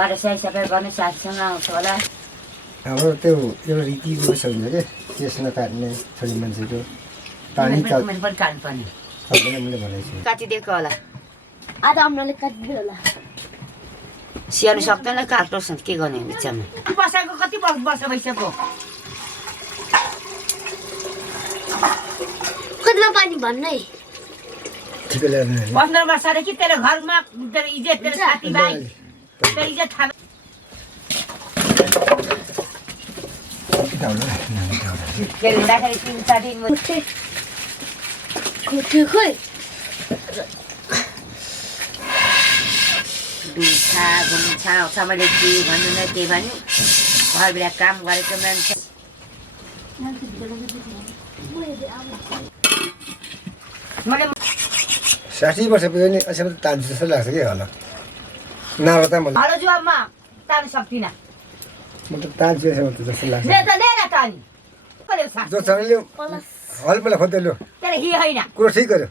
गरे सबै गर्ने साथीसँग आउँछ होला हाम्रो त्यो एउटा रीतिको छ हुन्छ के केस नकाट्ने छोरी मान्छेको पानी पनि काट्नुपर्ने मैले भनेको छु काटिदिएको होला आधा अम्नाले काटिदियो होला स्याहार्नु सक्दैन काट्नुहोस् न के गर्ने बिचमा बसाएको कति वर्ष भइसक्यो कतिमा पानी भन्नै ठिकै लाग्दैन 15 वर्षदेखि तेरो घरमा तेरो इज्जत तेरो साथीभाइ तेरो इज्जत थाहा खेल्दाखेरि 3-4 दिन छोटे खोइ दुखा घुम्छा आउँछ मैले के भन्नु नै त्यही भन्यो घरबाट काम गरेको मान्छे मैले 60 वर्ष पुग्यो नि अझै तान्छु जस्तो लाग्छ कि होला नभए त म हलो जुवामा तान्नु सक्दिनँ म त तान्छु जस्तो लाग्छ लिएर तानी कसले साथ जो चढ्यो हल पहिला खोज्दै लो तेरो हि होइन कुरो ठिक गर्यो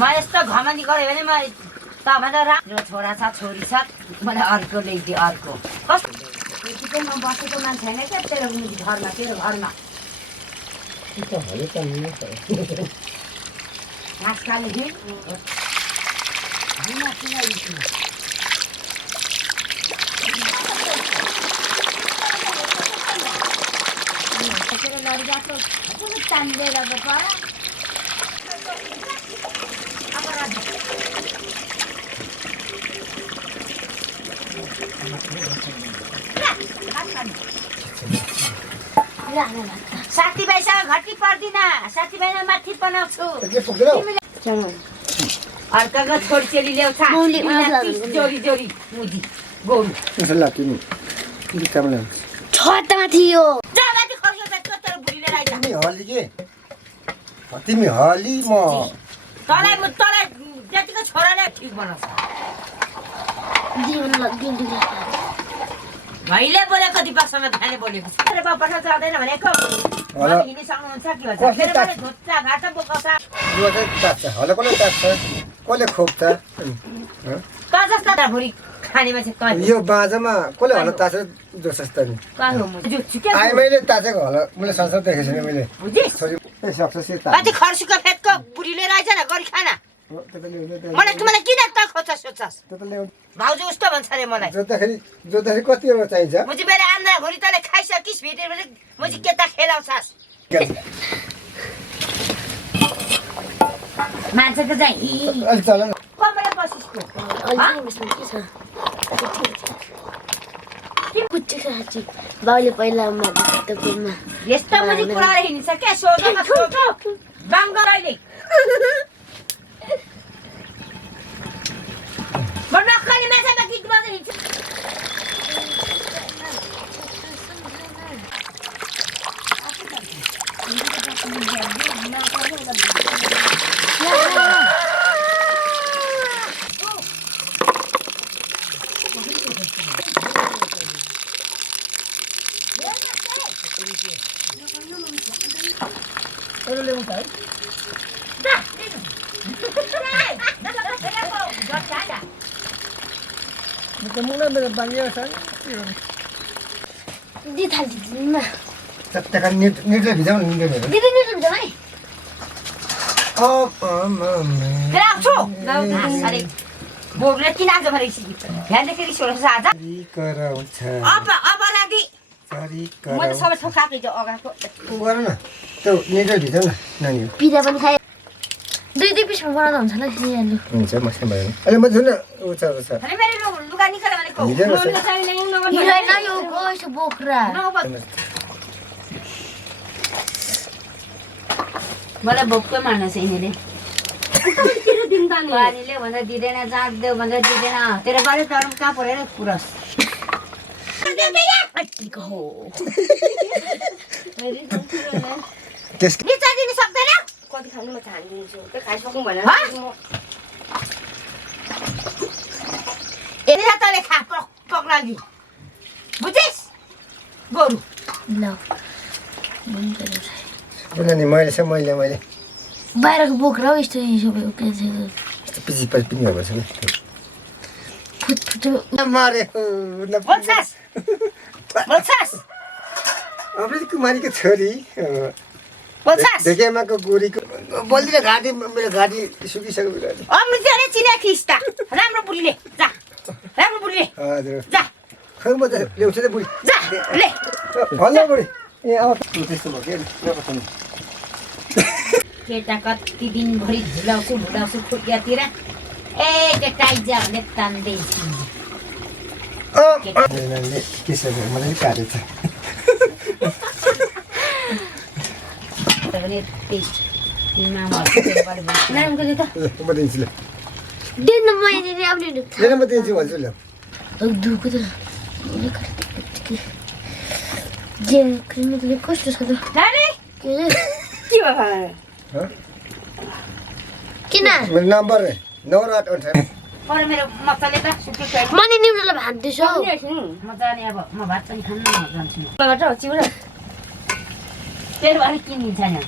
म यस्तो घमनी गरेँ भने म तपाईँलाई राम्रो छोरा छ छोरी छ मलाई अर्को ल्याइदियो अर्को कस्तो म बसेको मान्छे होइन क्या तेरो घरमा घाँस खाने लडिरहेको तान्देर साथीभाइसँग घटी पर्दिन साथीभाइलाई माथि बनाउँछु अर्काको छोरीचेली ल्याउँछ जोरी मुजी गोरु छतमा थियो तिमी हली म तँलाई जतिको छोराले ठिक बनाउँछ भाइले बोलेको दिपकसँग धाने बोलेको छ तेरो बाबा पठाउँछ आउँदैन भनेको हिँडी सक्नुहुन्छ के भन्छ फेरि पनि धुच्चा घाटा बोकाउँछ होला कसले तात्छ कसले खोप्छ त जस्ता भुरी खाने मान्छे त यो बाजामा कसले होला ताछ जोसस् त नि आइ मैले ताचेको होला मैले संसार देखेको छैन मैले बुझिस् छोरी सक्सेस माथि खर्सीको फेदको बुढी लिएर आइज न गरी खाना मलाई तिमीलाई किन त खोज्छ सोच्छस् भाउजू उस्तो भन्छ अरे मलाई जोत्दाखेरि कति बेला चाहिन्छ मुझे मेरो आन्द्रा भुरी तले खाइसकिस भेटेपछि मुझे केता खेलाउँछस् मान्छे त चाहिँ अलि चल न कमरे बसिसको कुच्ची खाची बाउले पहिला माध्यममा यस्तो मुझे कुरा हिँड्छ के सोधमा सोधो बाङ्गराइले म नक्कली माछामा गीत बजाइ हिँड्छु दि थाल्दिन त्यहाँ निर्दय भिजाउनु निर्दय दिदी निर भिजाउ है राख्छु अरे बोर्डले किन आज भरे ध्यानदेखि रिस उठ्छ आज कराउँछ अब लागि म त सबै ठाउँ खाएको हिजो अगाको गर न त्यो निर्दय भिजाउ न नानी पिजा पनि खाए दुई पिसमा बनाउँदा हुन्छ होला नि हुन्छ मसँग भयो अहिले म जुन उचा अनि मेरो लुगा निकाले भनेको हिँड्दैन यो गएछ बोक्रा मलाई भोकै मार्न छ यिनीहरूले पानीले भन्दा दिँदैन जाँच देऊ भन्दा दिँदैन तेरो बारे तर कहाँ परेर पुरस दिनु सक्दैन कति खानु म खानिदिन्छु त्यो खाइसक्नु भनेर यदि तँले खा पक लाग्यो बुझिस् गोरु ल नि मैले चाहिँ मैले बाहिरको बोक्रा हो यस्तो सबै उक्लिसक्यो यस्तो पछि पनि हो भन्छ फुटफुटो मारेको बोल्छस् कुमारीको छोरी बोल्छस् ढेकेमाको गोरीको बोल्दिनँ घाँटी मेरो घाँटी सुकिसक्यो घाँटी अमृतले चिने खिस्ता राम्रो बुढीले जा राम्रो बुढीले हजुर जा खै म त ल्याउँछु त बुढी जा ले भन्छ बुढी ए अब त्यस्तो भयो के केटा कति दिनभरि झुलाउँछु खुट्यातिर ए केटा आइज भने तान्दैछु मलाई काटेछ नामको त म दिन्छु ल दिनु मैले आउने लिएर म दिन्छु भन्छु ल दुःख त जे क्रिमिकले कस्तो छ त नानी के भयो किन मेरो नम्बर 9858 पर मेरो मक्काले त सुके खाइ मनी निम्नलाई भान्दैछ म जाने अब म भात पनि खान्न म जान्छुबाट चिउरा तेरो भने किनिन्छ नि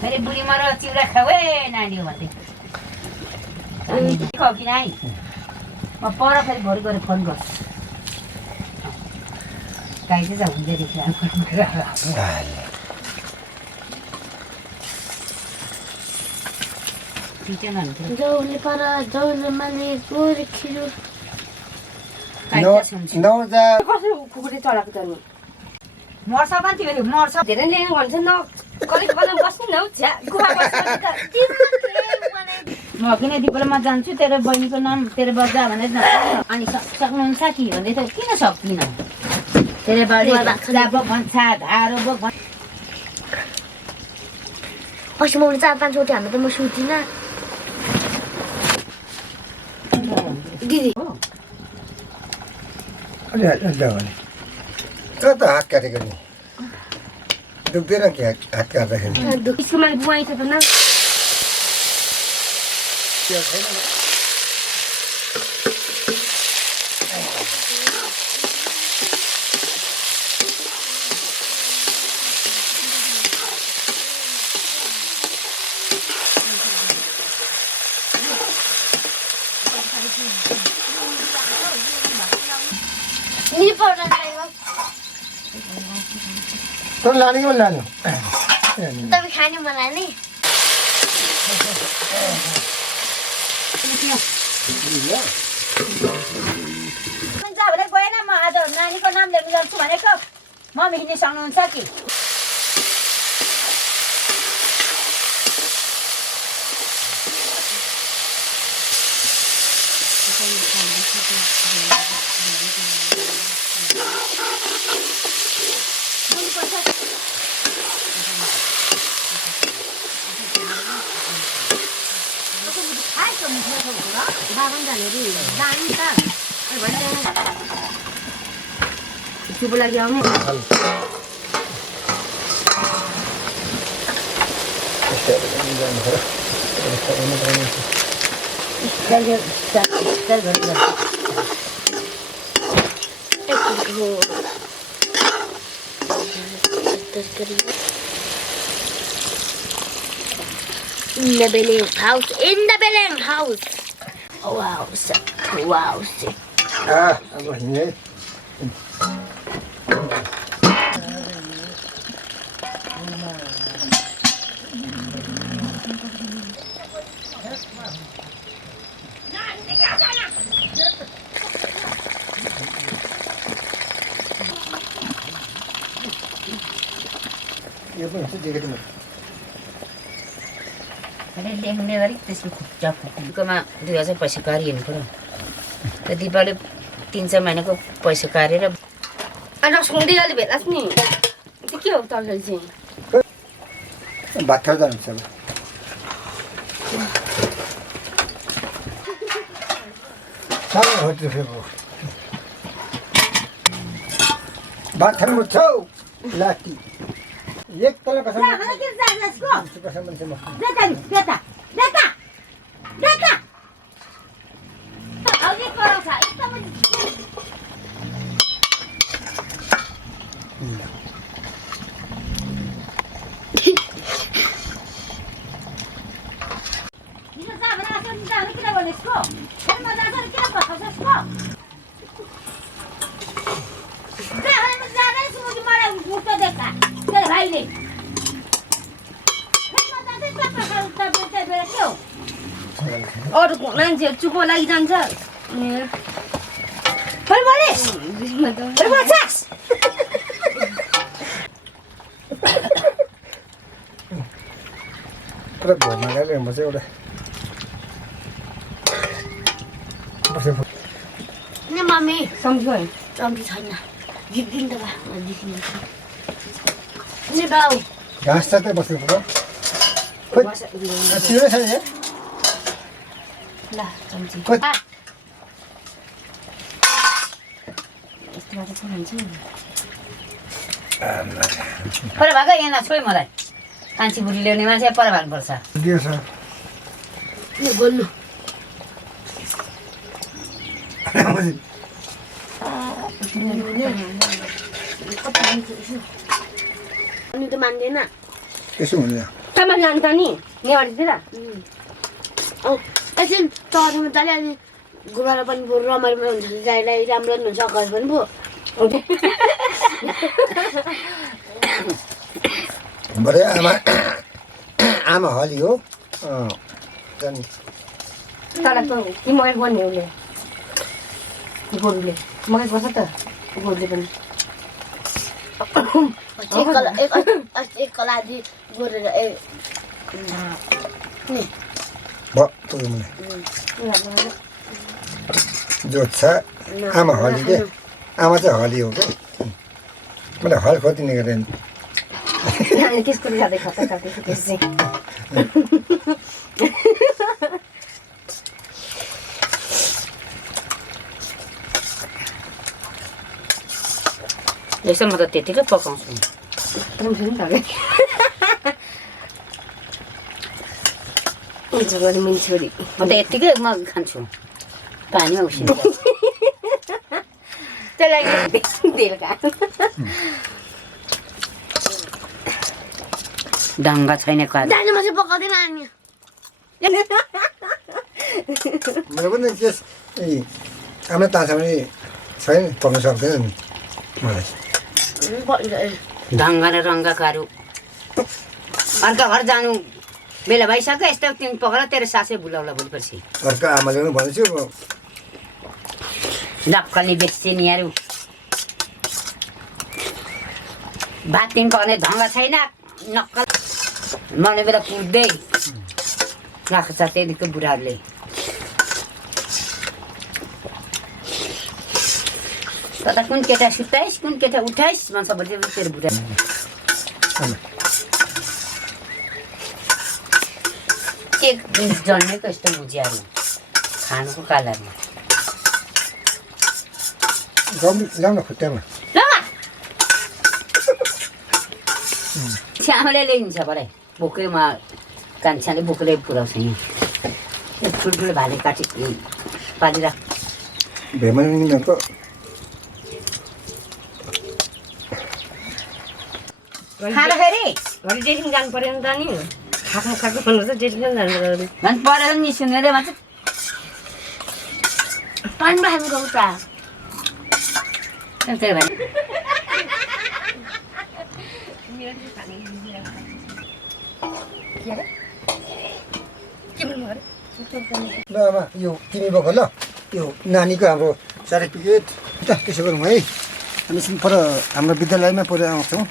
फेरि बुढी मर चिउरा खाऊ है नानी हो भन्दै खाऊ किन है म पर फेरि भोलि गएर फोन गर्छु गाई चाहिँ हुँदै रहेछ जौले पर जौले माने गोरे खिरो कसरी कुकुरले चढाएको त नि मर्छ पनि थियो मर्छ धेरै लिनु भन्छ न कलेज कलम बस्नु न छ्या गुफा म किन दिपले म जान्छु तेरो बहिनीको नाम तेरो बजा भनेर अनि सक्नुहुन्छ कि भन्दै त किन सक्दिनँ तेरो बारी भन्छ धारो बोक भन्छ अस्ति मैले 4-5 वटा हामी त म सुतिनँ दिदी त हात काटेको नि दुख्दैन कि हात काट्दाखेरि यसको मैले बुवाई छ त न नि पर्दैन तर लाने कि लानु तपाईँ खाने मलाई नि गएन म आज नानीको नाम लिएर जान्छु भनेको मम्मी हिँड्न सक्नुहुन्छ कि लागि आउने In the Belling house, in the Belling house. Wow, wow, अब हिँडे यो पनि हुन्छ ज्याकेटमा ल्याउने गरी त्यसको खुट्टा फुकुकोमा 2000 पैसा कारिनु पर्यो त दिपाले 300 महिनाको पैसा कारेर अनि सुँदिहाले भेट्लास् नि त्यो के हो तरकारी चाहिँ भात खाएर जानुहुन्छ अब सानो होटल फेको भात खानु छ लाटी एक तल कसम कसम मान्छे म अरूको मान्छे चुपो लागिजान्छ पुरा भोरमा गएर म चाहिँ एउटा मम्मी सम्झ्यो है चम्ची छैन जित्दिन त बाउ घाँस चाट्दै बस्नु पर्यो खोइ तिरै छैन यहाँ ल चम्ची खोइ पर भएको यहाँ छोइ मलाई कान्छी बुढी ल्याउने मान्छे पर भाग्नुपर्छ दियो छ गोल्नु अनि त मान्दैन त्यसो हुँदैन सामान लान्छ नि नेवारीतिर एकछिन चरामा जाने अनि गुरुवार पनि बरु रमाइलो हुन्छ गाईलाई राम्रो पनि हुन्छ घर पनि पो भरे आमा हली हो तल कि मकै गर्ने उसले गोरुले मकै गर्छ त गोरुले पनि एक कलादी गरेर जोत छ आमा हली के आमा चाहिँ हली हो क्या मलाई हल खोजिने गरेन त्यसको खाँदै खत्ता खाँदै त्यसै यसो म त त्यतिकै पकाउँछु छोरी म त यत्तिकै म खान्छु पानीमा उसिन्छ त्यसलाई बेलुका ढङ्ग छैन पकाउँदैन अनि मेरो पनि त्यस आमा ताछा पनि छैन पकाउन सक्दैन नि मलाई ढङ्ग र रङ्गकाहरू अर्को घर जानु बेला भइसक्यो यस्तो तिमी पकाएर तेरो सासै बुलाउला भोलिपर्सि अर्को आमाले पनि भनेछु नक्कली बेच्चिनीहरू भात तिमी पकाउने ढङ्ग छैन नक्कल मर्ने बेला कुद्दै राख्छ त्यहाँदेखिको बुढाहरूले तता कुन केटा सुताइस् कुन केटा उठाइस् भन्छ भने तेरो बुढा एक दिन जन्मेको यस्तो भुजियाहरू खानुको कालामा जाउँ न खुट्टामा छ्यामले ल्याइदिन्छ भरे बोकेमा कान्छाले बोकेर पुऱ्याउँछ यहाँ ठुल्ठुलो भाले काटी पालिराख भेमाको खाँदाखेरि घरि जेठिन जानु पऱ्यो नि त नि खाएको खाएको भन्नु त जेठिन जानु पऱ्यो झन् परेर निस्किनु अरे भन्छ पानी खानु गएको त त्यही भएर ल आमा यो तिमी बोक ल यो नानीको हाम्रो सर्टिफिकेट त्यसो गरौँ है हामी पर हाम्रो विद्यालयमा पढेर आउँछौँ